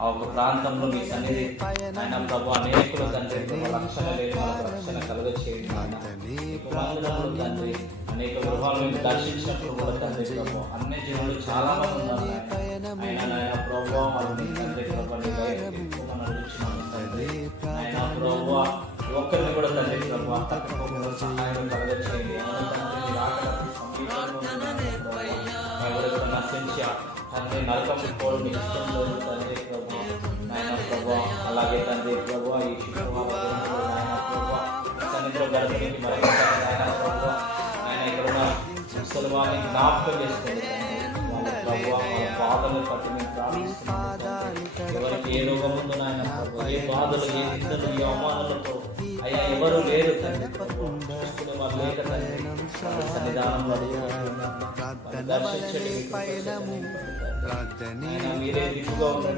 ఆ ఒక ప్రాంతంలో మీ సన్నిధి ఆయన ప్రభు అనేకులు తండ్రి రక్షణ లేని వాళ్ళకు రక్షణ కలుగ చేయండి ఆయన. మందిరంలో తండ్రి అనేక గృహాలను దర్శించినప్పుడు కూడా తండ్రి ప్రభు అన్ని జనులు చాలా మంది ఉన్నారు ఆయన ప్రభు వాళ్ళని తండ్రి ప్రభు తండ్రి ఆయన ప్రభు ఒక్కరిని కూడా తండ్రి ప్రభు తప్పకుండా సహాయం కలుగ చేయండి. ఎవరు కూడా నశించి తండ్రి నరకం పోవడం మీకు ఇష్టం లేదు తండ్రి ప్రభు నాయన ప్రభు. అలాగే తండ్రి ప్రభు ఈ శుక్రవారం నాయన ప్రభు సన్నిధిలో గడపడానికి మరణించాలి నాయన ప్రభు. ఆయన ఇక్కడ ముసలివారిని జ్ఞాపకం చేసుకోండి వాళ్ళ ప్రభు వాళ్ళ బాధలు పట్టి మేము ప్రార్థిస్తున్నాము. ఎవరికి ఏ రోగం ఉందో నాయన ప్రభు, ఏ బాధలు, ఏ నిందలు, ఏ అవమానాలతో అయ్యా ఎవరు లేరు తండ్రి ప్రభు. వాళ్ళు లేక తండ్రి సన్నిధానంలో దర్శించండి. మీరే దిక్కుగా